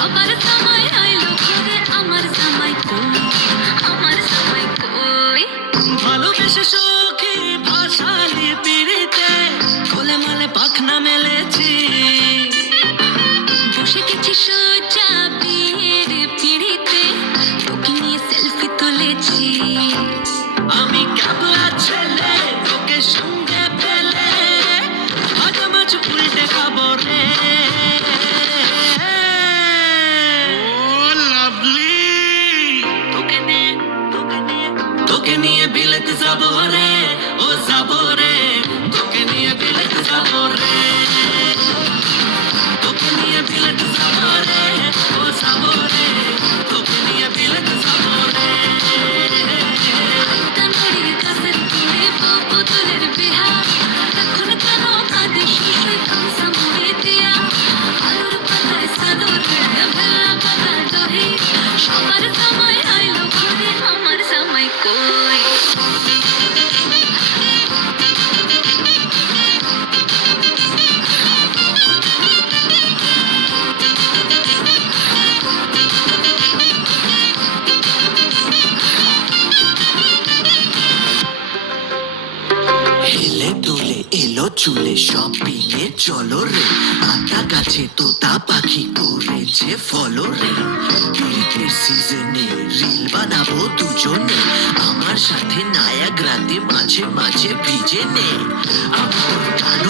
সবার সময় আইলো ঘুরে আমার জামাই কই, আমার জামাই কই। ভালোবেসে সখী ভাসালি পিড়িতে কোলে মালে পাখনা মেলেছি, বসে গেছি সোজা বিয়ের পিড়িতে, তোকে নিয়ে সেলফি তুলেছি। আমি ক্যাবলা ছেলে তোকে সঙ্গে পেলে ভাজা মাছ উল্টে খাবো রে। তোকে নিয়ে বিলেতে যাবো রে, ও যাবো রে, তোকে নিয়ে বিলেতে যাবো রে, তোকে নিয়ে বিলেতে যাবো রে, ও যাবো রে, তোকে নিয়ে বিলেতে যাবো রে। কানড়ির কাছের কুড়ে পুতুলের বিহা, এখন কেন কাঁদিস শুই কামসা মুড়ি দিয়া। আলুর পাতায় সালুর ভেলা পাতা দহি, সবার সময় আইলো ঘুরে আমার জামাই কই। হেলে দুলে এলো চুলে শপিংয়ে চলো রে, আতা গাছে তোতা পাখি করেছে ফলো রে। পিরিতের সিজনে রিল বানাবো দুজনে, আমার সাথে নায়াগ্রাতে মাঝে মাঝে ভিজে নে। আমি তোর কানো